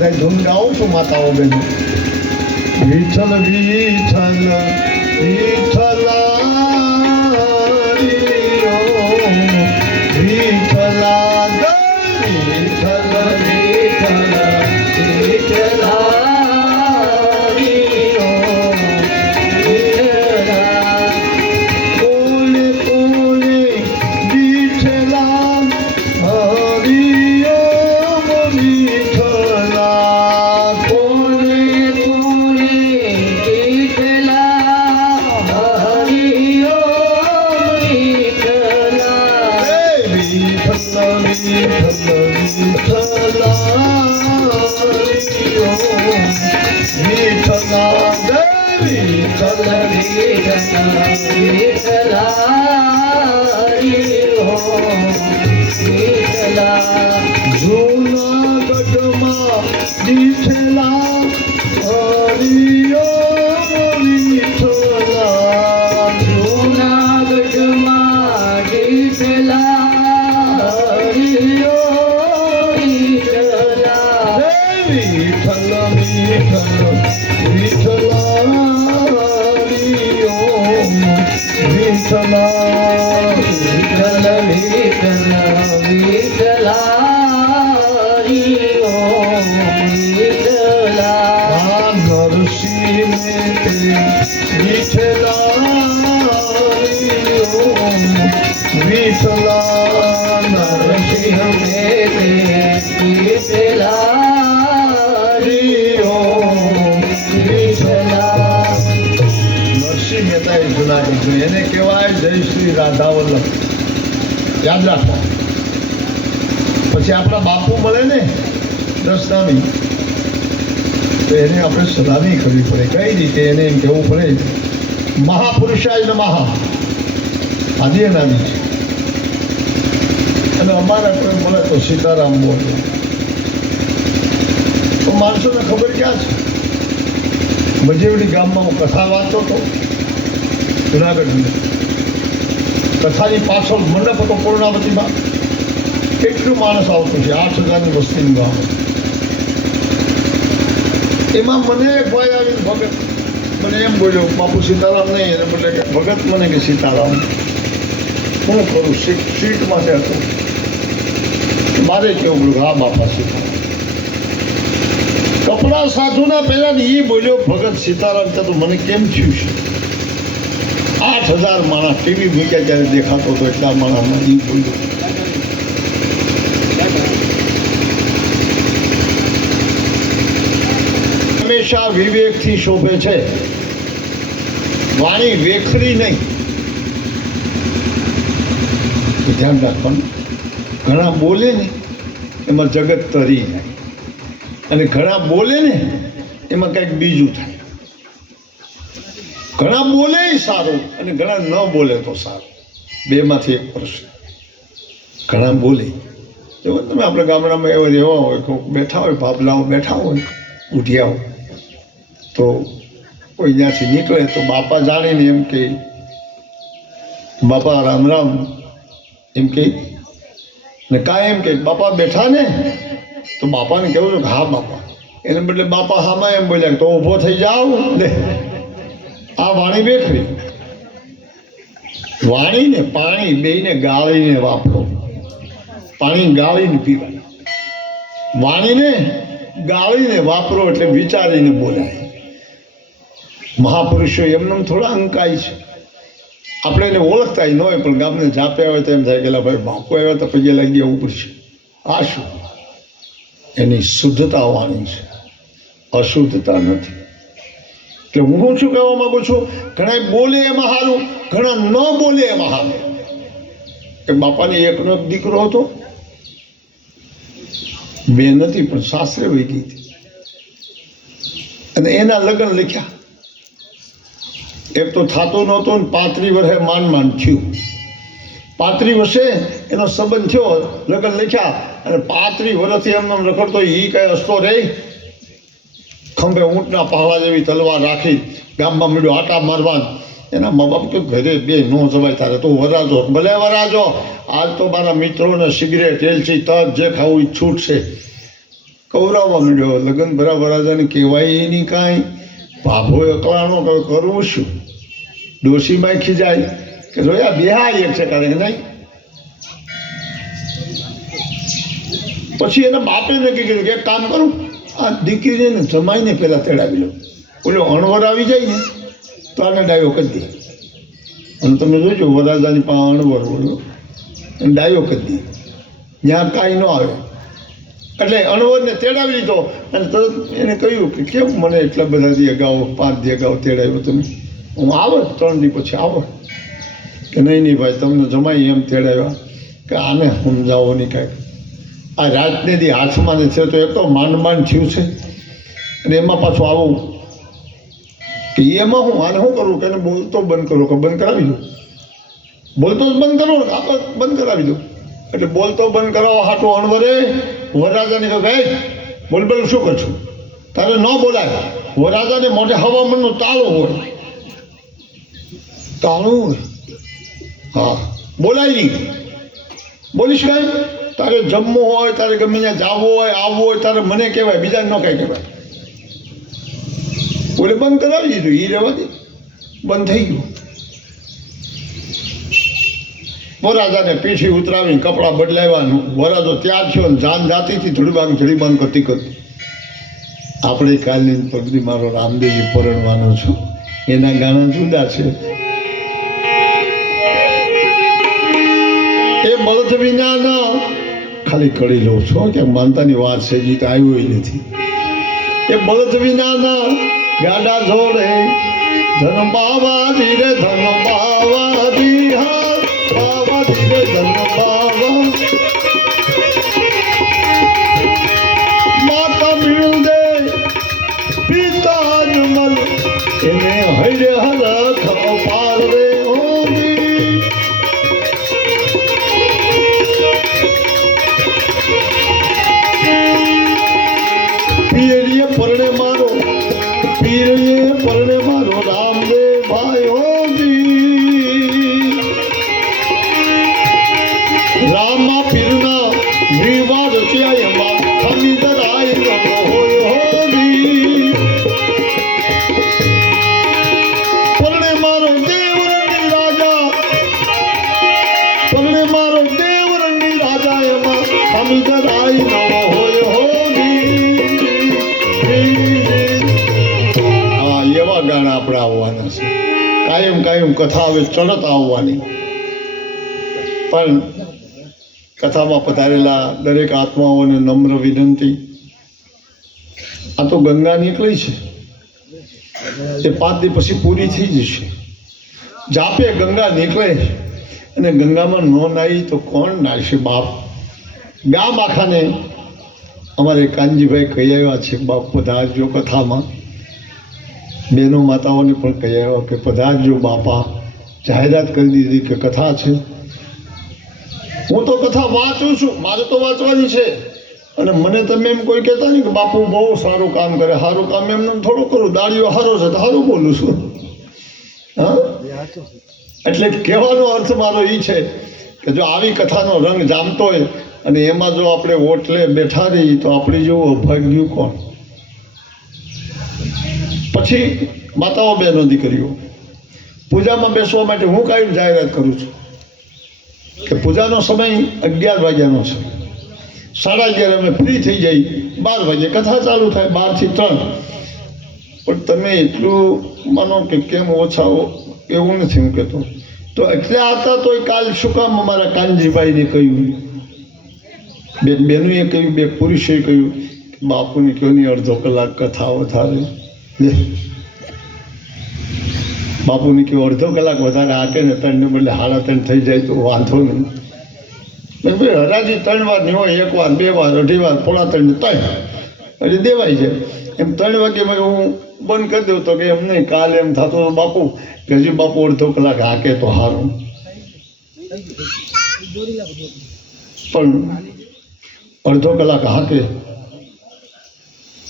ધૂન ગાઉં છું માતાઓ બહેનો. વિઠ્ઠલ વિઠ્ઠલ વિઠ્ઠલા જૂનાગઢમાં દીઠેલા હરિયો વિઠ્ઠલા જૂનાગઢમાં દીઠેલા હરિયો વિઠ્ઠલા વિઠ્ઠલ વિઠ્ઠલ વિઠ્ઠલા વિઠ્ઠલા વિઠ્ઠલ વિઠ્ઠલ વિઠ્ઠલા નરસિંહ વિઠ્ઠલા નરસિંહ મહેતા જુનાગઢ એને કહેવાય જય શ્રી રાધા વલ્લભ. યાદ રાખો. પછી આપણા બાપુ મળે ને દસનામી, તો એને આપણે સલામી કરવી પડે. કઈ રીતે એને એમ કહેવું પડે, મહાપુરુષાય નમઃ. આદિ નામી છે. અને અમારા કોઈ મળે તો સીતારામ બોલે. તો માણસોને ખબર ક્યાં છે? મજેવડી ગામમાં હું કથા વાંચતો હતો જુનાગઢની. કથાની પાછળ મંડપ હતો પૂર્ણાવતીમાં. કેટલું માણસ આવતું છે, 8,000ની વસ્તીનું ગામ. એમાં મને એક ભાઈ આવીને ભગત મને એમ બોલ્યો, બાપુ સીતારામ નહીં, એને બદલે કે ભગત મને કે સીતારામ. હું કરું? સીટમાંથી હતું. મારે કેવું બોલું, હા બાપા સીતારામ. કપડા સાધુના પહેલા ને એ બોલ્યો ભગત સીતારામ. તો મને કેમ થયું છે? 8,000 માણસ ટીવી મૂક્યા ત્યારે દેખાતો હતો, એટલા માણસમાં એ બોલ્યો. હંમેશા વિવેકથી શોભે છે, વાણી વેખરી નહીં. ધ્યાન રાખવાનું. ઘણા બોલે ને એમાં જગત તરી જાય, અને ઘણા બોલે ને એમાં કંઈક બીજું થાય. ઘણા બોલે સારું અને ઘણા ન બોલે તો સારું. બેમાંથી એક પ્રશ્ન. ઘણા બોલે, જો તમે આપણે ગામડામાં એવા રહેવા હોય, કોઈક બેઠા હોય, ભાભલાઓ બેઠા હોય, ઉઠિયાઓ, તો કોઈ ત્યાંથી નીકળે તો બાપા જાણીને એમ કે, બાપા રામ રામ એમ કે, ને કાંઈ એમ કે બાપા બેઠા ને, તો બાપાને કહેવું છું કે હા બાપા. એને બદલે બાપા હામાં એમ બોલ્યા તો ઊભો થઈ જાઓ ને. આ વાણી બેખરી. વાણીને પાણી બેયને ગાળીને વાપરો. પાણી ગાળીને પીવાય, વાણીને ગાળીને વાપરો એટલે વિચારીને બોલાય. મહાપુરુષો એમને થોડા અંકાય છે. આપણે એને ઓળખતા ન હોય, પણ ગામને જાપે હોય તો એમ થાય કે ભાઈ બાપુ આવ્યા તો પગે લાગી આવવું પડશે. આ શું? એની શુદ્ધતા વાણી છે, અશુદ્ધતા નથી. એટલે હું શું કહેવા માંગુ છું, ઘણા બોલે એમાં સારું, ઘણા ન બોલે એમાં સારું. કે બાપાને એકનો એક દીકરો હતો, બે નથી પણ સાસરે વહી ગઈ હતી, અને એના લગ્ન લખ્યા. એક તો થતું નહોતું ને 35 વર્ષે માંડ થયું. 35 વર્ષે એનો સંબંધ થયો, લગ્ન લખ્યા, અને 35 વર્ષથી એમને રખડતો. એ કઈ હસતો રે, ખંભે ઊંટના પહાડા જેવી તલવાર રાખી ગામમાં મળ્યો આટા મારવા. એના મા બાપ તો ઘરે બે નો જવાય, તારે તો વરાજો, ભલે વરાજો. આજ તો મારા મિત્રોને સિગરેટ, એલચી, તક જે ખાવું એ છૂટ છે. કવરાવવા માંડ્યો. લગ્ન ભરા વરાજાને કહેવાય એની કાંઈ, ભાભો એકલાણો કરવું શું? ડોશીમાં ખીજાય કે જોયા બેહા એક છે કારણ કે નહીં. પછી એના બાપે નક્કી કર્યું કે એક કામ કરું, આ દીકરીને જમાઈને પહેલાં તેડાવી લો. ઓલો અણવર આવી જાય ને તો આને ડાયો કરી દે. અને તમે જોજો વરાજાની પાસે અણવર બોલો ડાયો કરી દે, ત્યાં કાંઈ ન આવે. એટલે અણવરને તેડાવી લીધો અને તરત એને કહ્યું કે કેમ મને એટલા બધા દી અગાઉ 5 દી અગાઉ તેડાવ્યો તમે? હું આવે 3 દી પછી આવો. કે નહીં ભાઈ, તમને જમાઈ એમ તેડાવ્યા કે આને સમજાવો નહીં કાંઈ. આ રાતને દી હાથમાં ને છે તો એક તો માંડ થયું છે અને એમાં પાછું આવું કે એમાં હું આને શું કરું કે એને બોલતો બંધ કરું કે બંધ કરાવી દઉં. બોલતો જ બંધ કરો ને આપણે બંધ કરાવી દઉં. એટલે બોલતો બંધ કરાવો હાટો અણવરે વરરાજાને કહે ભાઈ બોલ શું કરશું? તારે ન બોલાય. વરરાજાને મોઢે હવામાનનું તાળું હોય, તાળું હોય. હા, બોલાય નહીં. બોલીશ કાંઈ? તારે જમવું હોય, તારે ગમે ત્યાં જવું હોય, આવવું હોય, તારે મને કહેવાય, બીજાને ન કાંઈ કહેવાય. બોલે બંધ કરાવી દીધું, એ રહેવા દે, બંધ થઈ ગયું. વરરાજાને પીઠી ઉતરાવીને કપડાં બદલાવ્યાનું. વરરાજો ત્યાર થયો ને જાન જાતીથી ધડીબાંગ કરતી કરતી. આપણે કાલની પગડી મારો રામદેવજી પરણવાનો છું, એના ગાણા જુદા છે. એ બળદ વિનાના ખાલી કડી લઉં છું કે માનતાની વાત છે, ગીત આવ્યું નથી. એ બળદ વિનાના ગાડા જોડે ધન બાવાજી રે ધન બાવાજી, હા બાવાજી રે ધન બાવા. માતા મીણ દે પિતા જમલ એને હૈરે હરખ અપાર રે હોમી. પીરીએ પરણે મારો, પીરીએ પરણે મારો રામદેવ ભાઈ હોજી. રામા પીરના વિવાદ એમાં ખમી દરાય હોય હોજી. પરણે મારો દેવરંગી રાજા, પરણે મારો દેવરંગી રાજા એમાં ખમી દરાય હોય હોજી. એવા ગાણા આપણે આવવાના છે. કાયમ કથા હવે ચડત આવવાની. પણ કથામાં પધારેલા દરેક આત્માઓને નમ્ર વિનંતી, આ તો ગંગા નીકળી છે, એ 5 દી પછી પૂરી થઈ જશે. જાપે ગંગા નીકળે અને ગંગામાં ન નાહી તો કોણ નાહશે બાપ? ગામ આખાને અમારે કાનજીભાઈ કહી આવ્યા છે, બાપ પધારજો કથામાં. બહેનો માતાઓને પણ કહી આવ્યા કે પધારજો બાપા. જાહેરાત કરી દીધી કે કથા છે. હું તો કથા વાંચું છું, મારે તો વાંચવાની છે. અને મને તમે એમ કોઈ કહેતા નહીં કે બાપુ બહુ સારું કામ કરે. સારું કામ એમને થોડું કરું, દાડીઓ સારો છે તો સારું બોલું છું. હા, એટલે કહેવાનો અર્થ મારો એ છે કે જો આવી કથાનો રંગ જામતો હોય અને એમાં જો આપણે ઓટલે બેઠા રહીએ તો આપણી જેવું અભાગ્યું કોણ? પછી માતાઓ બહેનો દીકરીઓ, પૂજામાં બેસવા માટે હું કાંઈ જાહેરાત કરું છું કે પૂજાનો સમય 11 વાગ્યાનો છે. 11:30 અમે ફ્રી થઈ જઈ, 12 વાગે કથા ચાલુ થાય, 12 થી 3. પણ તમે એટલું માનો કે કેમ ઓછા એવું નથી હું કહેતો. તો એટલે હતા તોય કાલ શું કામ અમારા કાનજીભાઈને કહ્યું, બે બહેનોએ કહ્યું, બે પુરુષોએ કહ્યું બાપુને કહ્યું નહીં અડધો કલાક કથા વધારે. બાપુને કહ્યું અડધો કલાક વધારે હાકે ને 3 બદલે 3:30 થઈ જાય તો વાંધો નહીં. ભાઈ હરાજી 3 વાર નહીં હોય, 1 વાર 2 વાર 2.5 વાર 3 એટલે દેવાય છે. એમ 3 વાગે હું બંધ કરી દઉં તો કે એમ નહીં, કાલે એમ થતો બાપુ કે હજી બાપુ અડધો કલાક હાકે તો સારું. પણ અડધો કલાક હાકે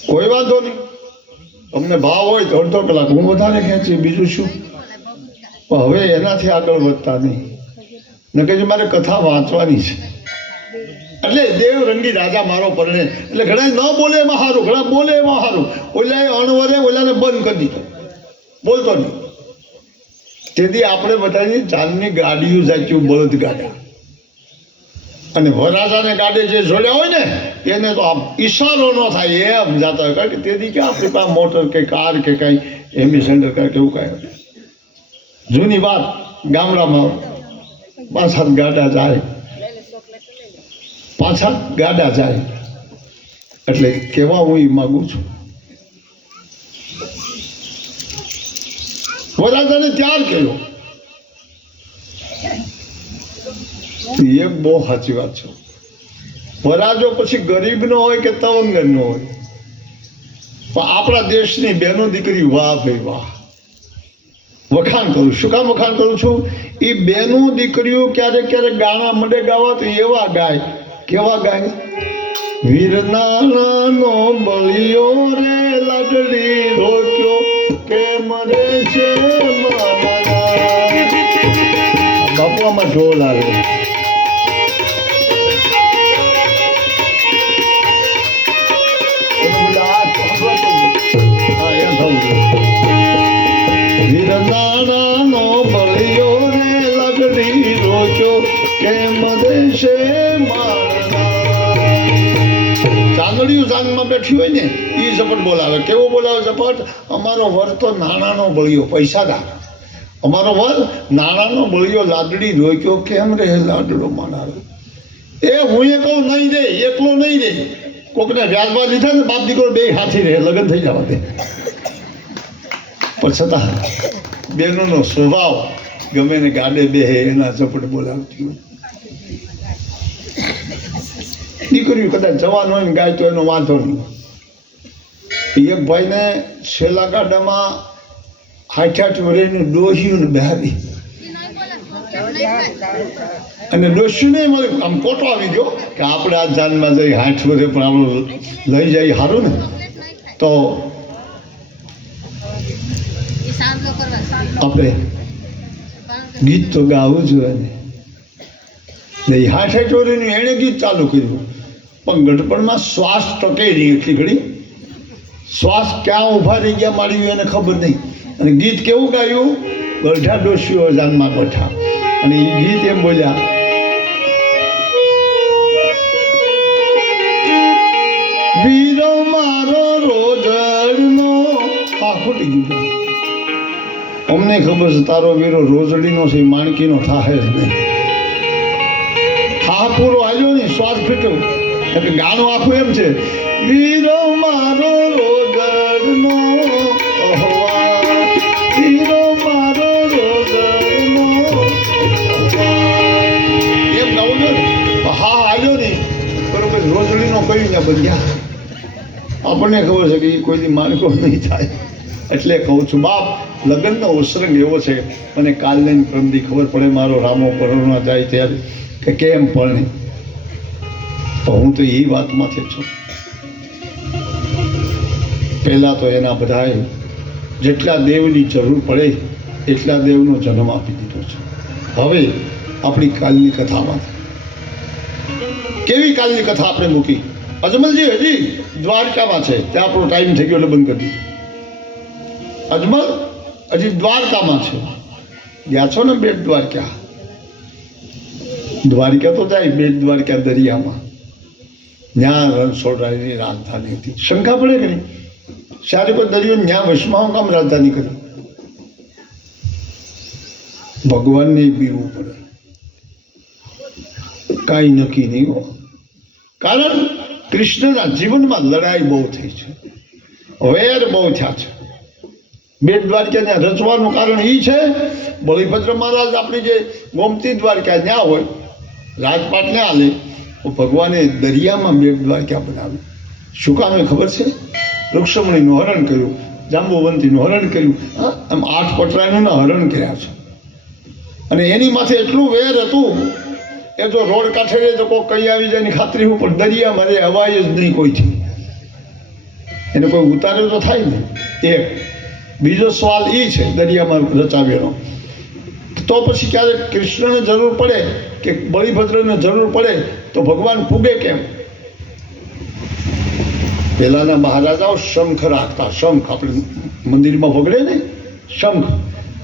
કોઈ વાંધો નહીં, અમને ભાવ હોય તો અડધો કલાક હું વધારે ખેંચી, બીજું શું. પણ હવે એનાથી આગળ વધતા નહીં. ને કે મારે કથા વાંચવાની છે એટલે દેવ રંગી રાજા મારો પરણે. એટલે ઘણા ન બોલે એમાં સારું, ઘણા બોલે એમાં સારું. ઓલાએ અણવરે ઓલાને બંધ કરી દીધો, બોલતો નહીં. તેથી આપણે બધાની ચાંદની ગાડીઓ જાચ્યું, બળદ ગાડા. અને વરાજાને ગાડે જે જોડ્યા હોય ને એને તો આમ ઈશારો ન થાય એમ જાતા હોય. કારણ કે તેથી કે આપણી પાસે મોટર કે કાર કે કાંઈ એમ્બેસેડર કાંઈ કેવું કાંઈ જૂની વાત. ગામડામાં 5-7 ગાડા જાય, 5-7 ગાડા જાય. એટલે કહેવા હું એ માગું છું, વરાજાને ત્યાર કર્યો. એ બહુ સાચી વાત છે. વરાજો પછી ગરીબનો હોય કે તવંગરનો હોય, પણ આપણા દેશની બહેનો દીકરી વાહ ભાઈ વાહ, વખાણ કરું. શું કામ વખાણ કરું છું? એ બહેનો દીકરીઓ ક્યારેક ક્યારેક ગાણા મંડે ગાવા તો એવા ગાય. કેવા ગાય? વીરનાનો બળિયો રે લાડલી રોક્યો કે મરે છે બાપુમાં ઢોલ આવે. વીરનાનો બળિયો રે લાડલી રોક્યો કે મરે છે ચાંદડીયું ચાંદમાં બેઠી હોય ને એ ઝપટ બોલાવે. કેવો બોલાવે ઝપટ? અમારો વર તો નાણાનો બળિયો, પૈસાદાર. અમારો વર નાણાનો બળિયો લાડડી રોક્યો કેમ રે લાડડો માનારો. એ હું એ કહું નહીં રે, એકલો નહીં રે. કોકને વ્યાજમાં લીધા ને બાપ દીકરો બે હાથી રહે, લગ્ન થઈ જવા દે. પણ છતાં બહેનોનો સ્વભાવ ગમે ને ગાડે બેહે એના ઝપટ બોલાવતી હોય. દીકરીઓ કદાચ જવાન હોય ને ગાય તો એનો વાંધો નહીં. એક ભાઈને છેલ્લા ગાડામાં 8 વર્ષનું ડોહ્યું ને બેહારી, અને ડોસ્યું નહીં મળે. આમ કોટો આવી ગયો કે આપણે આ જાનમાં જઈ 8 વર્ષે પણ આપણું લઈ જાય સારું ને. તો આપણે ગીત તો ગાવું જોઈએ ને. 8 વર્ષનું એણે ગીત ચાલુ કર્યું, પણ ગઢપણમાં શ્વાસ ટકે નહીં. એટલી ઘડી શ્વાસ ક્યાં ઊભા રહી ગયા મારી એને ખબર નહીં. અને ગીત કેવું ગાયું? ગઢા ડોસ્યો જાનમાં ગઠા. અને એ ગીત એમ બોલ્યા, વીરો મારો રોજડનો. આ ખોટી ગયું. અમને ખબર છે તારો વીરો રોજડીનો છે, માણકીનો થાહે જ નહીં. હા પૂરો આવ્યો નહીં, શ્વાસ ફીટ્યો. એટલે ગાણું આખું એમ છે, વીરો મારો રોજડનો, વીરો મારો રોજડનો. એમ ગાવું ને. હા આવ્યો નહીં બરોબર, રોજડીનો કઈ ને બન્યા. આપણને ખબર છે કે એ કોઈની માણકો નહીં થાય. એટલે કહું છું બાપ, લગ્નનો ઉસરંગ એવો છે. અને કાલને ક્રમથી ખબર પડે મારો રામો પરણવા જાય ત્યારે કે કેમ પરણે. તો હું તો એ વાતમાંથી છું. પહેલાં તો એના બધાએ જેટલા દેવની જરૂર પડે એટલા દેવનો જન્મ આપી દીધો છે. હવે આપણી કાલની કથામાં કેવી કાલની કથા આપણે મૂકી? અજમલજી હજી દ્વારકામાં છે, ત્યાં આપણો ટાઈમ થઈ ગયો એટલે બંધ કરી દીધું. અજમલ હજી દ્વારકામાં છે. ગયા છો ને બેટ દ્વારકા? દ્વારકા તો જાય, બેટ દ્વારકા દરિયામાં. ત્યાં રણછોડરાયની રાજધાની હતી. શંકા પડે કે નહીં? સારી કોઈ દરિયો ત્યાં વશમાં કામ રાજધાની કરી? ભગવાનને બીવું પડે, કાંઈ નક્કી નહીં હો. કારણ કૃષ્ણના જીવનમાં લડાઈ બહુ થઈ છે, વેર બહુ થયા છે. બેટ દ્વારકાને રચવાનું કારણ એ છે, બલિભદ્ર મહારાજ આપણી જે ગોમતી દ્વારકા ત્યાં હોય, રાજપાટ ને હાલે, તો ભગવાને દરિયામાં બેટ દ્વારકા બનાવી. શું કામે ખબર છે? રૂક્ષમણીનું હરણ કર્યું, જાંબુવંતીનું હરણ કર્યું, આમ 8 પટરાનું હરણ કર્યા છે. અને એની માથે એટલું વેર હતું, એ જો રોડ કાંઠે રહે તો કોઈ કઈ આવી જાય ની ખાતરી ઉપર, દરિયામાં રે હવાય જ નહીં કોઈથી. એને કોઈ ઉતાર્યો તો થાય ને. એક બીજો સવાલ એ છે દરિયામાં રચાવેલો, તો પછી ક્યારેક કૃષ્ણને જરૂર પડે કે બલિભદ્રને જરૂર પડે તો ભગવાન ફૂગે કેમ? પહેલાના મહારાજાઓ શંખ રાખતા. શંખ આપણે મંદિરમાં વગડે ને, શંખ,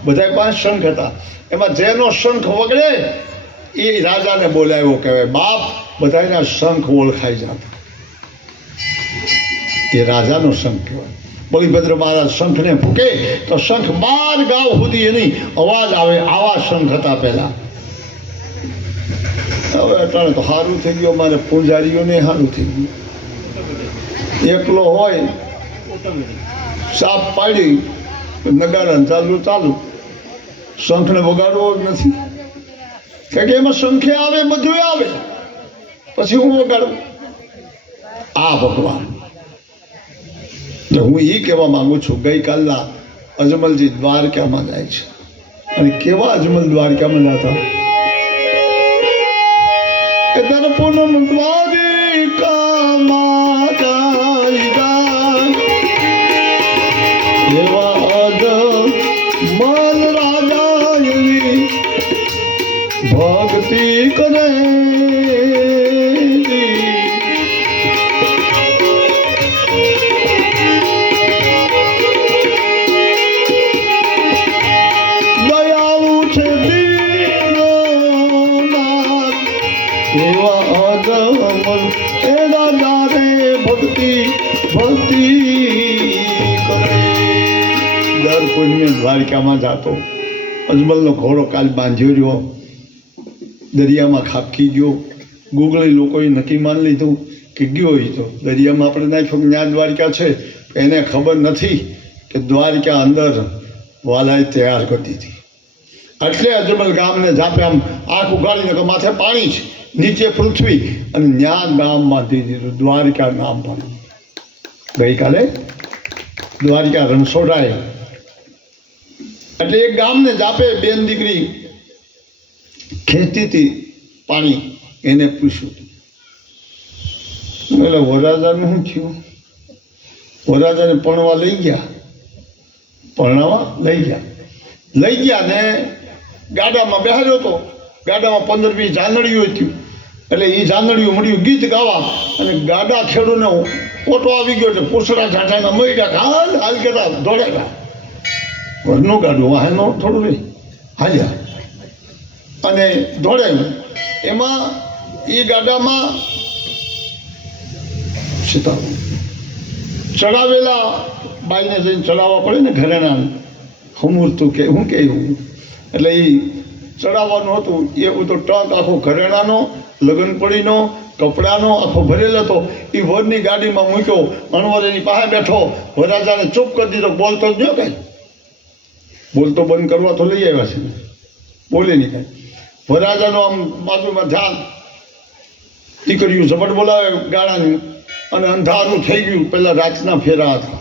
બધા પાસે શંખ હતા. એમાં જેનો શંખ વગડે એ રાજાને બોલાવ્યો કહેવાય. બાપ, બધાના શંખ ઓળખાઈ જતા. એ રાજાનો શંખ કહેવાય. બલિભદ્ર મહારાજ શંખને ફૂકે તો શંખ 12 ગાવ સુધી એની અવાજ આવે. આવા શંખ હતા પહેલા. હવે અટાણે તો સારું થઈ ગયું. મારે પૂંજારીઓને સારું થઈ ગયું. એકલો હોય, સાપ પાડી, નગારા ચાલુ ચાલુ, શંખને વગાડવો જ નથી. કારણ કે એમાં શંખે આવે, બધું આવે, પછી હું વગાડું. આ ભગવાન. હું એ કહેવા માંગુ છું, ગઈકાલના અજમલજી દ્વારકામાં જાય છે. અને કેવા અજમલ દ્વારકામાં જતા? એ દર પૂનમ દ્વારિકામાં જાય એવા અજમલ રાજાની ભક્તિ કરે. દ્વારકામાં જાતો. અજમલનો ઘોડો કાલ બાંધ્યો રહ્યો, દરિયામાં ખાબકી ગયો. ગુગળી લોકોએ નક્કી માની લીધું કે ગયો એ તો દરિયામાં. આપણે નાખ્યો જ્યાં દ્વારકા છે, એને ખબર નથી કે દ્વારકા અંદર વાલાએ તૈયાર કરી દીધી. એટલે અજમલ ગામને જાપે આમ આંખ ઉગાડીને કે માથે પાણી છે, નીચે પૃથ્વી, અને ન્યા ગામ બાંધી દીધું, દ્વારકા નામ પાડ્યું. ગઈકાલે દ્વારકા રણછોડાએ. એટલે એક ગામને જાપે બેન દીકરી ખેંચતી હતી પાણી, એને પૂછ્યું. એટલે વરરાજાને શું થયું? વરરાજાને પરણવા લઈ ગયા. પરણાવા લઈ ગયા ને ગાડામાં બેહાર્યો હતો. ગાડામાં 15-20 જાનડીઓ થયું. એટલે એ જાનડીઓ મળ્યું ગીત ગાવા, અને ગાડા ખેડૂને ઓટો આવી ગયો. એટલે પૂછડા ઝાંઝાના મળ્યા, હાલ કહેતા દોડ્યા. ઘરનું ગાડું, વાહનો થોડું નહીં, હાલ્યા અને દોડાયું. એમાં એ ગાડામાં સીતારામ ચડાવેલા બાઈને જઈને ચડાવવા પડે ને, ઘરેણાને હમૂરતું કે શું કે એવું. એટલે એ ચડાવવાનું હતું. એ તો ટ્રક આખો ઘરેણાનો, લગ્નપડીનો, કપડાનો આખો ભરેલો હતો. એ વરની ગાડીમાં મૂક્યો. અણવર એની પાસે બેઠો. વરરાજાને ચૂપ કરી દીધો. બોલતો જ ન કાંઈ. બોલતો બંધ કરવા તો લઈ આવ્યા છે, બોલે નહીં કાંઈ. વરરાજાનું આમ બાજુમાં ધ્યાન. દીકરીઓ ઝપટ બોલાવે ગાળાની, અને અંધારું થઈ ગયું. પહેલાં રાતના ફેરા હતા.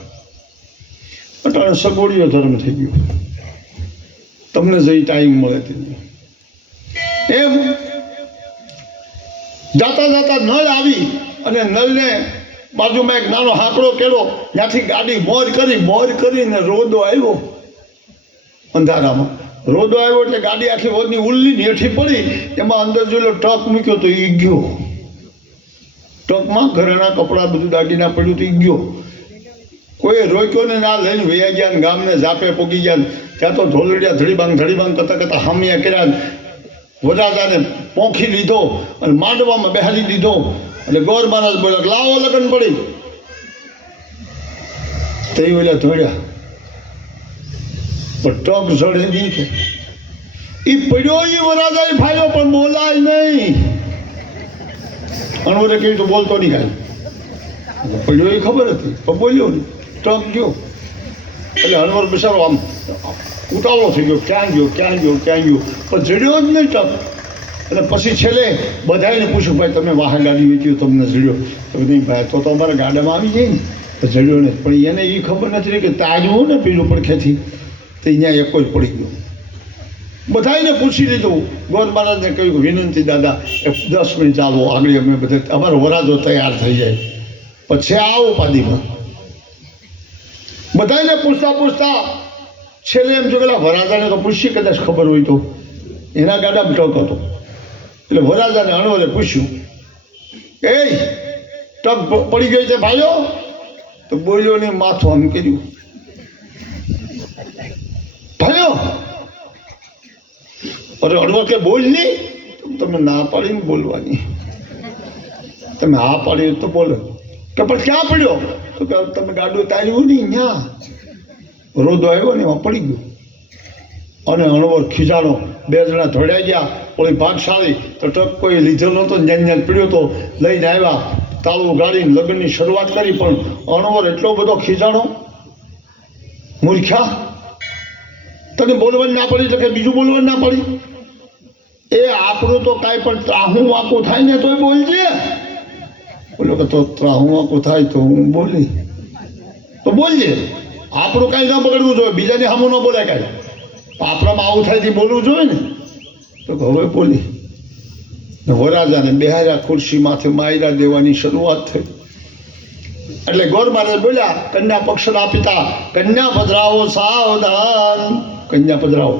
અટાણે સગોડીઓ ધર્મ થઈ ગયો. તમને જઈ ટાઈમ મળે તે એમ જાતા જાતા નળ આવી, અને નળને બાજુમાં એક નાનો હાંકડો કેળો, ત્યાંથી ગાડી મોર કરીને રોદો આવ્યો. અંધારામાં રોદો આવ્યો એટલે ગાડી આખી રોદની ઉલ્લી હેઠી પડી. એમાં અંદર જોયેલો ટ્રક મૂક્યો તો એ ગયો. ટ્રકમાં ઘરેણા કપડાં બધું દાગીના પડ્યું તો એ ગયો. કોઈ રોક્યો ને ના, લઈને વૈયા ગયા. ગામને જાપે પોગી ગયા. ત્યાં તો ઢોલડિયા ધડીબાંગ કરતા હામિયા કર્યા. વરરાજાને પોંખી લીધો અને માંડવામાં બેહાડી દીધો. એટલે ગોર મહારાજ બોલ્યા, લાવો લગ્ન પડી. તે ઓલા ધોળ્યા, પણ ટોક જડે નહીં. કે એ પડ્યો, એ વરરાજા ફાયો, પણ બોલાય નહીં. અણવરે કહ્યું તો બોલતો નહીં કાંઈ. પડ્યો એ ખબર હતી, પણ બોલ્યો નહીં. ટક ગયો. એટલે અણવર બિચારો આમ ઉતાવળો થઈ ગયો. ક્યાં ગયો પણ જડ્યો જ નહીં ટક. એટલે પછી છેલ્લે બધાને પૂછ્યું, ભાઈ તમે વાહન ગાડી વેચ્યું, તમને જડ્યો? તો નહીં ભાઈ, તો અમારા ગાડામાં આવી જાય ને, તો જડ્યો નહીં. પણ એને એ ખબર નથી રહી કે તાજવું ને પેલું પડખેથી, તો અહીંયા એક જ પડી ગયો. બધાને પૂછી લીધું. ગોર મહારાજને કહ્યું, વિનંતી દાદા, 10 મિનિટ આવો, આગળ અમે બધા અમારો વરાજો તૈયાર થઈ જાય, પછી આવો પાદીમાં. બધાને પૂછતા છેલ્લે એમ જો પેલા વરાજાને તો પૂછીએ, કદાચ ખબર હોય તો. એના ગાડામાં ટક હતો. એટલે વરરાજાને અણવરે પૂછ્યું એ ટક પડી ગઈ છે ભાઈઓ, તો બોલ્યો ને માથું આમ કર્યું, ભાઈઓ અરે હળવા કે બોલ નહીં, તમે ના પાડીને બોલવાની, તમે હા પાડી તો બોલો. કે પણ ક્યાં પડ્યો? તો કે તમે ગાડું તાર્યું નહીં, ત્યાં રોદો આવ્યો ને એમાં પડી ગયો. અને હળવર ખીજાણો, બે જણા ધોડ્યા ગયા, ઓલી ભાગશાળી તો ટક કોઈ લીધેલો નહોતો, જ્યાં પીડ્યો તો લઈને આવ્યા, તાળું ગાડીને લગ્નની શરૂઆત કરી. પણ અણવર એટલો બધો ખીજાણો, મૂર્ખ્યા તને બોલવાની ના પડી, તો કે બીજું બોલવાની ના પડી. એ આપણું તો કાંઈ પણ ત્રાહું વાંકું થાય ને તોય બોલજે. બોલો કે તો ત્રાહું વાંકું થાય તો હું બોલી, તો બોલજે. આપણું કાંઈ ન બગડવું જોઈએ, બીજાને સામું ન બોલાય કાંઈ. આપણામાં આવું થાય તે બોલવું જોઈએ ને. તો હવે બોલી. વરાજાને બેહાર્યા, ખુરશી માથે માયરા દેવાની શરૂઆત થઈ. એટલે ગોર મહારાજ બોલ્યા, કન્યા પક્ષના પિતા, કન્યા પધરાવો સાવધાન, કન્યા પધરાવો.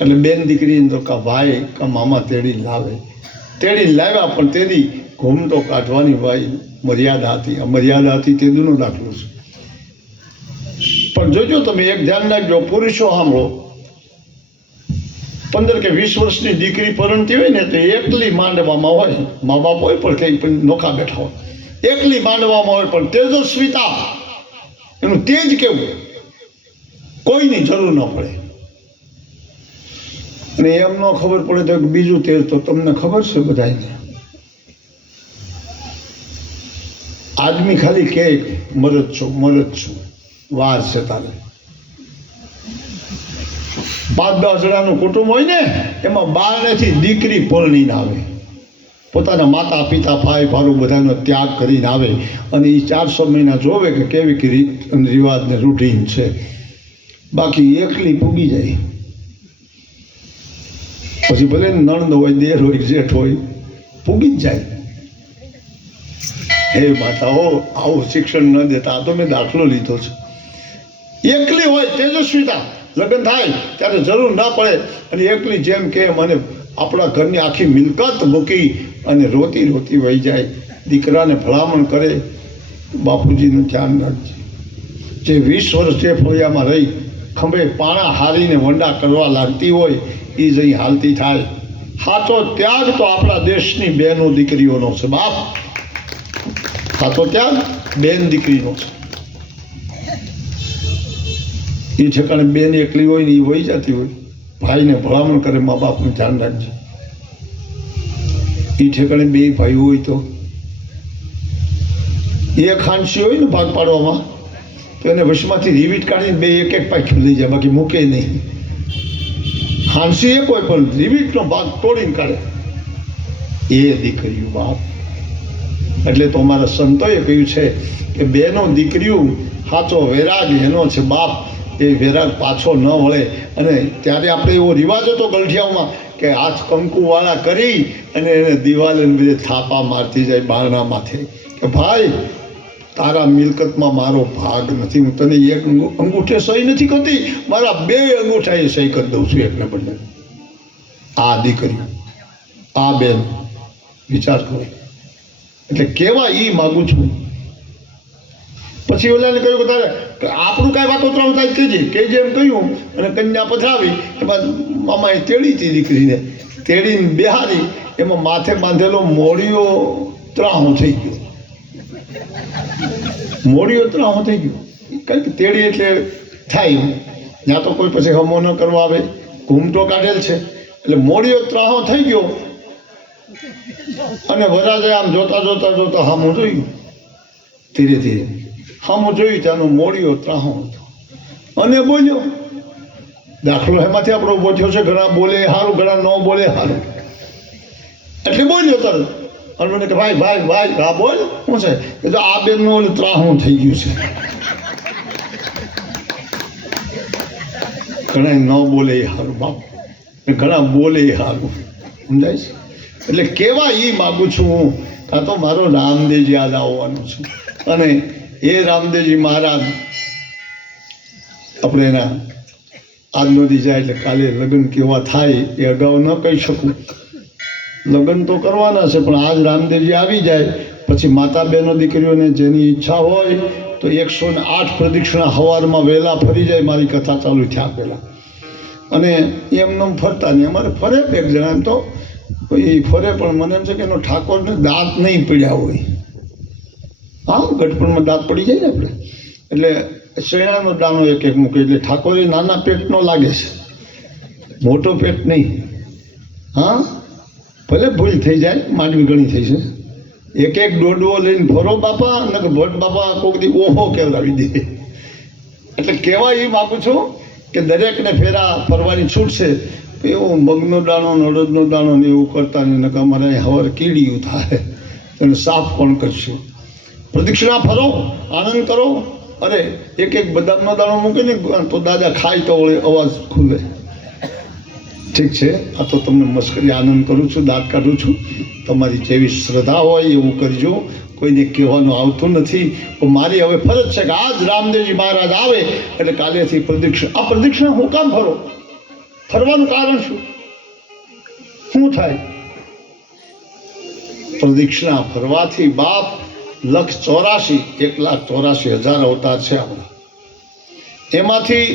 એટલે બેન દીકરીને તો કા ભાઈ કા મામા તેડી લાવે, તેડી લાવ્યા. પણ તેની ઘૂમતો કાઢવાની ભાઈ મર્યાદા હતી. આ મર્યાદા હતી તેદુનો દાખલો છે. પણ જોજો તમે એક ધ્યાન રાખજો, પુરુષો સાંભળો, 15 કે 20 વર્ષની દીકરી પરણતી હોય ને તો એકલી માંડવામાં હોય, મા બાપ હોય પણ કંઈ પણ નોખા બેઠા હોય, એકલી માંડવામાં હોય. પણ તેજસ્વીતા, એનું તેજ કેવું, કોઈની જરૂર ન પડે. અને એમ ન ખબર પડે તો બીજું તેજ તો તમને ખબર છે બધાને. આદમી ખાલી કે મરદ છું, વાર છે તારે. 5-10 જણાનું કુટુંબ હોય ને, એમાં 12થી દીકરી પરણીને આવે, પોતાના માતા પિતા ભાઈ ભારું બધાનો ત્યાગ કરીને આવે. અને એ 400 મહિના જોવે કે કેવી રીત રિવાજ ને રૂઢીન છે. બાકી એકલી પૂગી જાય. પછી ભલે નણંદ હોય, દેર હોય, જેઠ હોય, પૂગી જ જાય. હે માતાઓ, આવું શિક્ષણ ન દેતા. આ તો મેં દાખલો લીધો છે. એકલી હોય, તેજસ્વીતા, લગ્ન થાય ત્યારે જરૂર ના પડે. અને એકલી જેમ કે મને આપણા ઘરની આખી મિલકત મૂકી અને રોતી રોતી વહી જાય. દીકરાને ભલામણ કરે, બાપુજીનું ધ્યાન રાખજે. જે 20 વર્ષ જે ફળિયામાં રહી ખંભે પાણા હારીને વંડા કરવા લાગતી હોય, એ જઈ હાલતી થાય. સાચો ત્યાગ તો આપણા દેશની બહેનો દીકરીઓનો છે બાપ. સાચો ત્યાગ બેન દીકરીનો છે. એ ઠેકાણે બેન એકલી હોય ને એ વહી જતી હોય, ભાઈને ભલામણ કરે, મા બાપનું ધ્યાન રાખજે. એ ઠેકાણે 2 ભાઈ હોય તો એક હાંસી હોય ને ભાગ પાડવામાં, તો એને વશમાંથી રિવીટ કાઢીને 2 એક પાખ્યું લઈ જાય, બાકી મૂકે નહીં. હાંસી એક હોય પણ રિવીટનો ભાગ તોડીને કાઢે, એ દીકરીઓ બાપ. એટલે તો અમારા સંતોએ કહ્યું છે કે બેનો દીકરીઓ સાચો વૈરાગ એનો છે બાપ. એ વૈરાગ પાછો ન વળે. અને ત્યારે આપણે એવો રિવાજ હતો ગલઠિયાઓમાં કે હાથ કંકુવાળા કરી અને એને દિવાલે બધે થાપા મારતી જાય બારણા માથે કે ભાઈ તારા મિલકતમાં મારો ભાગ નથી, હું તને એક અંગૂઠે સહી નથી કરતી, મારા 2 અંગૂઠાએ સહી કરી દઉં છું એકને બદલે. આ દીકરી, આ બેન, વિચાર કરો. એટલે કેવા એ માગું છું. પછી ઓલાને કહ્યું કે તારે આપણું કાંઈ વાતોતરામ થાય કહેજે એમ કહ્યું. અને કન્યા પધરાવી. એમાં મામાએ તેડી હતી દીકરીને, તેડીને બેહારી. એમાં માથે બાંધેલો મોડિયો ત્રાહો થઈ ગયો. મોડિયો ત્રાહો થઈ ગયો. કંઈક તેડી એટલે થાય, ત્યાં તો કોઈ પછી હમો ન કરવા આવે, ઘૂમટો કાઢેલ છે એટલે મોડિયો ત્રાહો થઈ ગયો. અને વરાજે આમ જોતા જોતા જોતા સામું જોયું, ધીરે ધીરે સામું જોયું, ત્યાંનો મોડિયો ત્રાહો હતો. અને બોલ્યો. દાખલો એમાંથી આપણો ઊભો થયો છે, ઘણા બોલે સારું, ઘણા ન બોલે સારું. એટલે બોલ્યો તરત. અને મને કે ભાઈ ભાઈ ભાઈ હા બોલ, શું છે? એ તો આ બેનનું ઓલું ત્રાહું થઈ ગયું છે. ઘણા ન બોલે એ સારું બાપ, ઘણા બોલે એ સારું. સમજાય છે? એટલે કેવા એ માગું છું હું. કાં તો મારો રામદેવજી યાદ આવવાનો છે. અને એ રામદેવજી મહારાજ આપણે એના આજનો દી જાય એટલે કાલે લગ્ન કેવા થાય એ અગાઉ ન કહી શકું. લગ્ન તો કરવાના છે, પણ આજ રામદેવજી આવી જાય પછી માતા બહેનો દીકરીઓને જેની ઈચ્છા હોય તો 108 પ્રદક્ષિણા સવારમાં વહેલા ફરી જાય મારી કથા ચાલુ થયા પહેલાં. અને એમને ફરતા નહીં, અમારે ફરે એક જણા એમ તો એ ફરે, પણ મને એમ છે કે એનો ઠાકોરને દાંત નહીં પડ્યા હોય. હા, ગઢપણમાં દાંત પડી જાય ને આપણે, એટલે શેણાનો દાણો એક એક મૂકે, એટલે ઠાકોરે નાના પેટનો લાગે છે, મોટો પેટ નહીં. હા, ભલે ભૂલ થઈ જાય, માંડવી ઘણી થઈ છે. એક એક દોડવો લઈને ફરો બાપા, અને ભટ્ટ બાપા કોઈક દી ઓહો કેવડાવી દે. એટલે કહેવા એ માગું છું કે દરેકને ફેરા ફરવાની છૂટ છે. એવું મગનો દાણો અડદનો દાણો ને એવું કરતા નહીં, નકર અમારે હવાર કીડીયું થાય, એને સાફ પણ કરશું. પ્રદક્ષિણા ફરો, આનંદ કરો. અરે એક એક બદામનો દાણો મૂકીને તો દાદા ખાય તો અવાજ ખુલે. ઠીક છે, આ તો તમને મસ્કરી આનંદ કરું છું, દાંત કાઢું છું. તમારી જેવી શ્રદ્ધા હોય એવું કરજો, કોઈને કહેવાનું આવતું નથી. પણ મારી હવે ફરજ છે કે આજ રામદેવજી મહારાજ આવે એટલે કાલેથી પ્રદક્ષિણા. આ પ્રદક્ષિણા હું કામ ફરો? ફરવાનું કારણ શું થાય? પ્રદક્ષિણા ફરવાથી બાપ 1,84,000 અવતાર છે આપણા. એમાંથી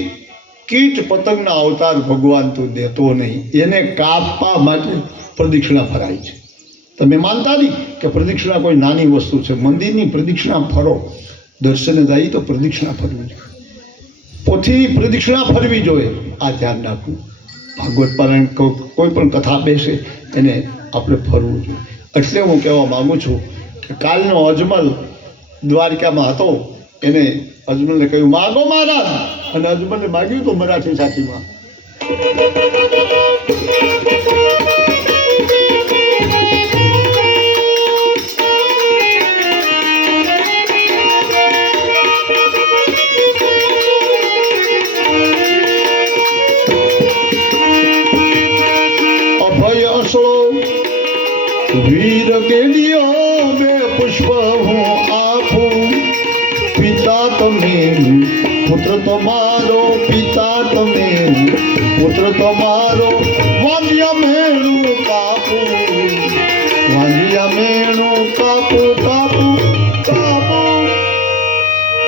કીટ પતંગના અવતાર ભગવાન તું દેતો નહીં, એને કાપવા માટે પ્રદક્ષિણા ફરાય છે. તમે માનતા નહીં કે પ્રદક્ષિણા કોઈ નાની વસ્તુ છે. મંદિરની પ્રદક્ષિણા ફરો, દર્શને જાય તો પ્રદક્ષિણા ફરવી જોઈએ, પોથીની પ્રદક્ષિણા ફરવી જોઈએ. આ ધ્યાન રાખવું. ભાગવત પારાયણ કોઈ પણ કથા બેસે એને આપણે ફરવું જોઈએ. એટલે હું કહેવા માગું છું કે કાલનો અજમલ દ્વારકામાં હતો, એને અજમલને કહ્યું માગો મહારાજ, અને અજમલે માગ્યું તો મરાઠી સાખીમાં. વીર કેડિયો બે પુષ્પ હું આપું, પિતા તમે પુત્ર તમારો, પિતા તમે પુત્ર તમારો, વાંજિયા મેળું કાપું, વાંજિયા મેળું કાપું, કાપું કાપું.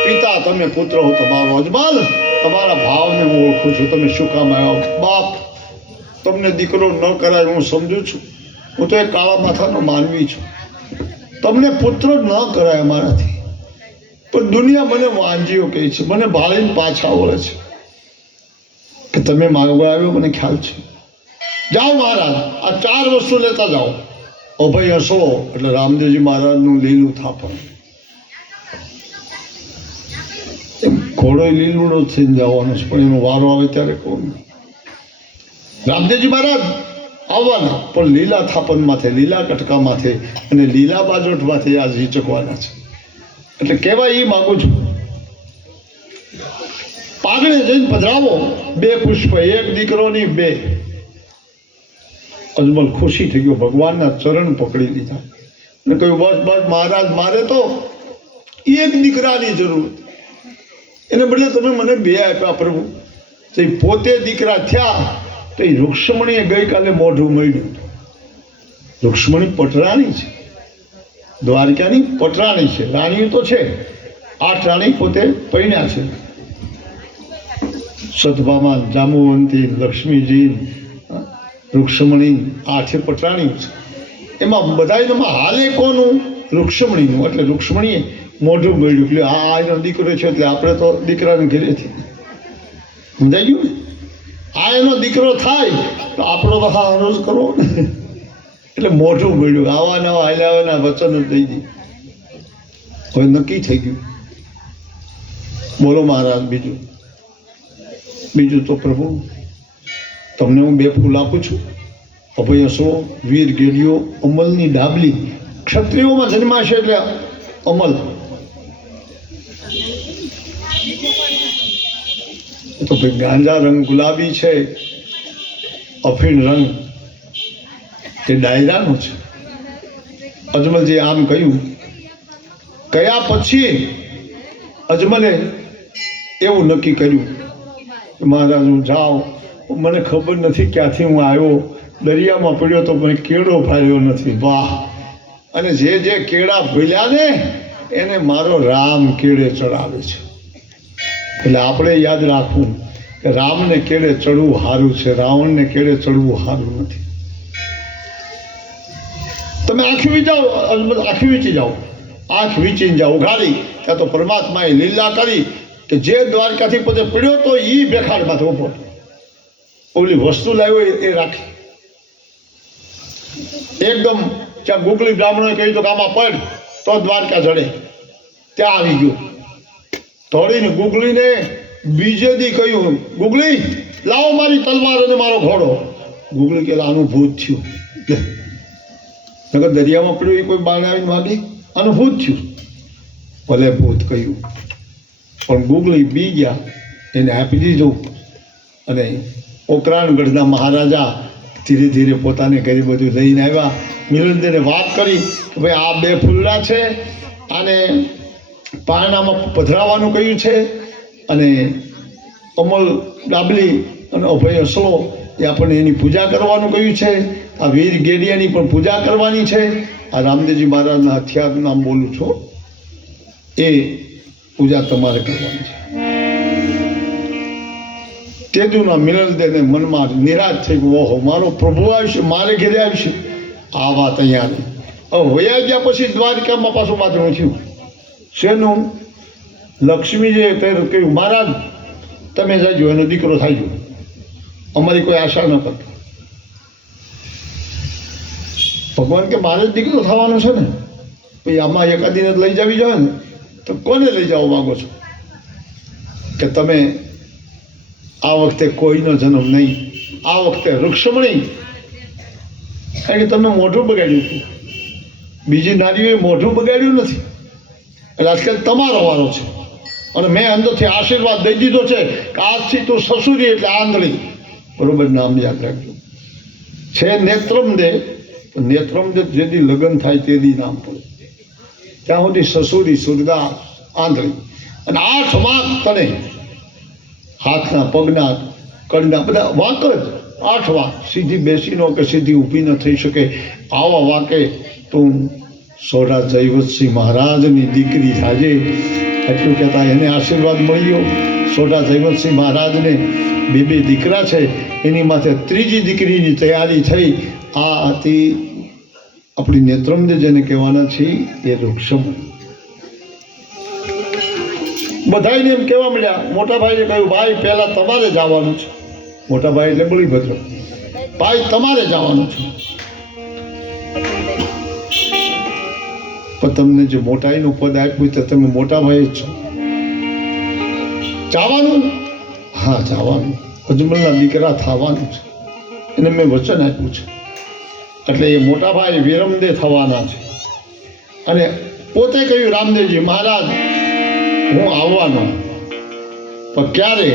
પિતા તમે પુત્ર હો તમારો. અજમલ, તમારા ભાવને હું ઓળખું છું. તમે શું કામ આવ્યા? બાપ, તમને દીકરો ન કરાય હું સમજુ છું. હું તો એક કાળા માથાનો માનવી છું. તમને પુત્ર ન કરાય મારાથી, પણ દુનિયા મને વાંજીઓ કહે છે, મને ભાળીને પાછા વળે છે કે તમે માગવા આવ્યો, મને ખ્યાલ છે. જાઓ મહારાજ, આ 4 વસ્તુ લેતા જાઓ. અભય હસો એટલે રામદેવજી મહારાજનું લીલું થાપણ. એમ ઘોડો લીલુડો થઈને જવાનો છે, પણ એનો વારો આવે ત્યારે કોણ? રામદેવજી મહારાજ આવવાના, પણ લીલા થાપન માથે, લીલા કટકા માથે અને લીલા બાજોટ માથે આ ઝીચકવાના છે. એટલે કહેવાય એ માગું છું, પાગણે જઈને પધરાવો. 2 પુષ્પ, 1 દીકરોની 2. અજમલ ખુશી થઈ ગયો, ભગવાનના ચરણ પકડી લીધા અને કહ્યું બસ બસ મહારાજ, મારે તો 1 દીકરાની જરૂર, એને બદલે તમે મને 2 આપ્યા પ્રભુ. તો પોતે દીકરા થયા તો એ રૂક્ષ્મણીએ ગઈકાલે મોઢું મળ્યું. રૂક્ષ્મણી પટરાણી છે, દ્વારકાની પટરાણી છે. રાણીઓ તો છે, 8 રાણી પોતે પૈણ્યા છે. સતભામા, જાંબુવંતી, લક્ષ્મીજી, રૂક્ષ્મણી, 8 પટરાણી છે. એમાં બધામાં હાલે કોનું? રૂક્ષ્મણીનું. એટલે રૂક્ષ્મણીએ મોઢું મળ્યું, એટલે આ એનો દીકરો છે, એટલે આપણે તો દીકરાને ઘેરેથી. સમજાઈ ગયું ને? આ એનો દીકરો થાય તો આપણો તો હા રોજ કરવો ને. એટલે મોઢું મળ્યું, આવા નવા હાલ્યાવાના વચન જ દઈ દી. હવે નક્કી થઈ ગયું. બોલો મહારાજ. બીજું તો પ્રભુ તમને હું 2 ફૂલ આપું છું. અભયસો, વીર ગેડિયો, અમલની ડાબલી. ક્ષત્રિયોમાં જન્માશે એટલે અમલ. તો ભાઈ ગાંજા રંગ ગુલાબી છે, અફીણ રંગ તે ડાયરાનો છે. અજમલજી આમ કહ્યું. કયા પછી અજમલે એવું નક્કી કર્યું કે મહારાજ હું જાઉં, મને ખબર નથી ક્યાંથી હું આવ્યો, દરિયામાં પડ્યો તો પણ કેળો ભાર્યો નથી. વાહ! અને જે કેળા ભૂલ્યા ને એને મારો રામ કેળે ચડાવે છે. એટલે આપણે યાદ રાખવું કે રામને કેળે ચડવું સારું છે, રાવણને કેળે ચડવું સારું નથી. તમે આંખ વીંચી જાઓ, આંખ વીંચીને જાઓ ઉઘાડી, ત્યાં તો પરમાત્માએ લીલા કરી કે જે દ્વારકાથી પોતે પીડ્યો તો એ બેખાડમાં ઉભો, ઓલી વસ્તુ લાવ્યો એ રાખી. એકદમ ત્યાં ગુગલી બ્રાહ્મણોએ કહ્યું તો આમાં પડ તો દ્વારકા જડે, ત્યાં આવી ગયો. ધોળીને ગુગલીને બીજે દી કહ્યું, ગુગલી લાવો મારી તલવાર અને મારો ઘોડો. ગુગલી કે આનું ભૂત થયું. નકર દરિયામાં પડ્યું એ કોઈ બાણ આવીને માગી, આનું ભૂત થયું. ભલે ભૂત કહ્યું, પણ ગુગલી બી ગયા, એને આપી દીધું. અને ઓકરાણગઢના મહારાજા ધીરે ધીરે પોતાને ઘરે બધું લઈને આવ્યા. મિલનદેને વાત કરી કે ભાઈ આ બે ફૂલડા છે, આને પારણામાં પધરાવવાનું કહ્યું છે, અને અમલ ડાબલી અને અભય અસલો એ આપણને એની પૂજા કરવાનું કહ્યું છે. આ વીર ગેડિયાની પણ પૂજા કરવાની છે. આ રામદેવજી મહારાજના હથિયાર નામ બોલું છું, એ પૂજા તમારે કરવાની છે. તેજુના મિલનદેને મનમાં નિરાશ થઈ ગયો, ઓહો મારો પ્રભુ આવશે, મારે ઘેરે આવશે. આ વાત અહીંયા નહીં. હવે વયા ગયા પછી દ્વારકામાં પાછું વાંચવું થયું. શેનું? લક્ષ્મીજીએ કહ્યું, મહારાજ તમે જાજો, એનો દીકરો થાય ગયો, અમારી કોઈ આશા ન કરતો. ભગવાન કે મારે જ દીકરો થવાનો છે ને, પછી આમાં એકાદીને લઈ જવી જોઈએ ને, તો કોને લઈ જવા માગો છો? કે તમે આ વખતે કોઈનો જન્મ નહીં, આ વખતે રૂક્ષ્મણી, કારણ કે તમે મોઢું બગાડ્યું હતું, બીજી નારીઓએ મોઢું બગાડ્યું નથી. એટલે આજકાલ તમારો વારો છે, અને મેં અંદરથી આશીર્વાદ દઈ દીધો છે કે આજથી તું સસુરી એટલે આંધળી. બરોબર, નામ યાદ રાખજો. છે નેત્રમદે, નેત્રમદે જેથી લગ્ન થાય તેથી નામ પડે. ત્યાં સુધી સસુરી, સુરદાસ, આંધળી. અને 8 વાંક તને, હાથના, પગના, કડના બધા વાંક જ 8 વાંક. સીધી બેસીનો કે સીધી ઊભી ન થઈ શકે, આવા વાંકે તું સોઢા જયવતસિંહ મહારાજની દીકરી થાજે. એટલું કહેતા એને આશીર્વાદ મળ્યો. સોઢા જયવતસિંહ મહારાજને 2 દીકરા છે, એની માથે 3જી દીકરીની તૈયારી થઈ. આ હતી આપણી નેત્રમદે જેને કહેવાના છે એ રૂક્ષ્મણી. બધાને એમ કહેવા મળ્યા. મોટા ભાઈને કહ્યું, ભાઈ પહેલાં તમારે જવાનું છે. મોટા ભાઈ એટલે બળીભદ્ર, ભાઈ તમારે જવાનું છે. પણ તમને જે મોટાઈનું પદ આપ્યું તો તમે મોટા ભાઈ જ છો. જવાનું? હા જવાનું. અજમલના દીકરા થવાનું છે, એને મેં વચન આપ્યું છે. એટલે એ મોટા ભાઈ વિરમદે થવાના છે. અને પોતે કહ્યું, રામદેવજી મહારાજ હું આવવાનો, પણ ક્યારે?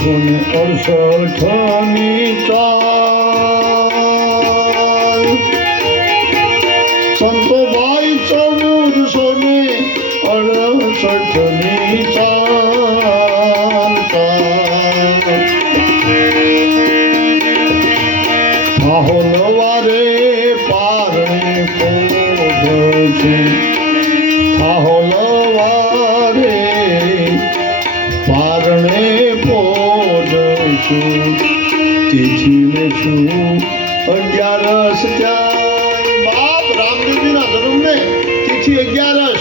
સોને 68ની ચાલ, સંતો ભાઈ 1468ની ચાલ. થાહો નવારે પારણે પોઢ છે, થાહો નવારે પારણે તિથિને શું 11 ત્યાં. બાપ રામદેવજીના જન્મને તિથિ 11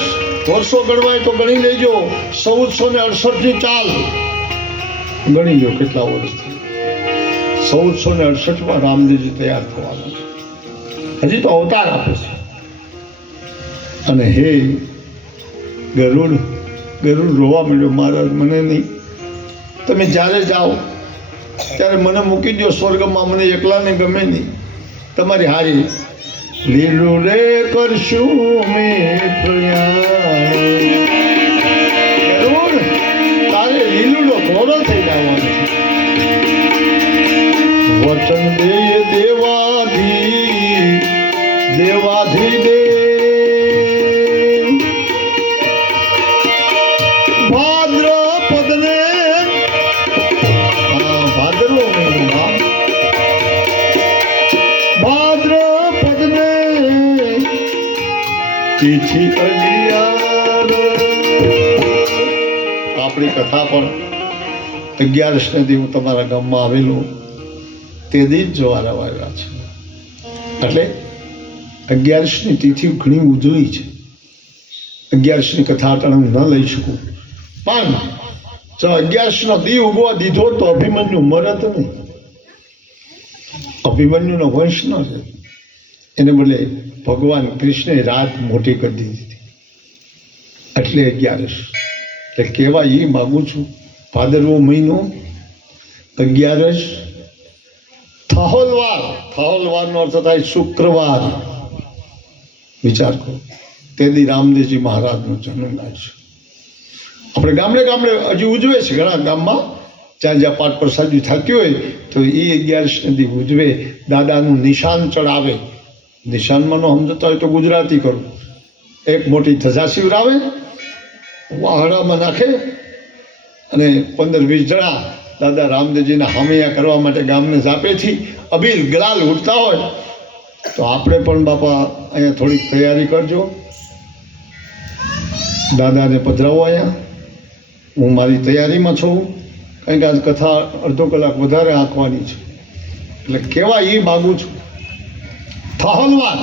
વર્ષો ગણવાય તો ગણી લેજો. 1468ની ચાલ ગણી લો કેટલા વર્ષ થયા. 1468માં રામદેવજી તૈયાર થવાના છે. હજી તો અવતાર આપે છે. અને હે ગરુડ રોવા મળ્યો, મહારાજ મને નહીં, તમે જ્યારે જાઓ ત્યારે મને મૂકી દો સ્વર્ગમાં, મને એકલાને ગમે નહીં, તમારી હારી. લીલું રે કરશું મેં પ્રયાણ, તારે લીલુડો ઘોડો થઈ જવાનો. તિથિ 11 આપણી કથા પણ 11ને દી હું તમારા ગામમાં આવેલો તે દી જ જોવા આવ્યા છે. એટલે 11ની તિથિ ઘણી ઉજળી છે. 11ની કથા અટણ હું ન લઈ શકું, પણ જો 11નો દી ઉગવા દીધો તો અભિમન્યુ મરત નહીં. અભિમન્યુનો વંશ ન છે, એને બદલે ભગવાન કૃષ્ણે રાત મોટી કરી દીધી એટલે 11. એટલે કહેવા એ માગું છું, ભાદરવો મહિનો 11 થાહોલવાર. થાહોલવારનો અર્થ થાય શુક્રવાર. વિચાર કરો, તે દી રામદેવજી મહારાજનો જન્મ થાય છે. આપણે ગામડે ગામડે હજી ઉજવે છે, ઘણા ગામમાં જ્યાં જ્યાં પાઠ પ્રસાદી થતી હોય તો એ 11 દી ઉજવે. દાદાનું નિશાન ચડાવે. નિશાનમાં નો સમજતા હોય તો ગુજરાતી કરું. એક મોટી ધજા શિવરાવે, વાહડામાં નાખે અને 15-20 જણા દાદા રામદેવજીના હામૈયા કરવા માટે ગામને જાપેથી અબીલ ગલાલ ઉડતા હોય તો આપણે પણ બાપા અહીંયા થોડીક તૈયારી કરજો. દાદાને પધરાવો અહીંયા. હું મારી તૈયારીમાં છું, કારણ કે આજ કથા અડધો કલાક વધારે આંકવાની છે. એટલે કહેવા એ માગું છું, થાહોલવાર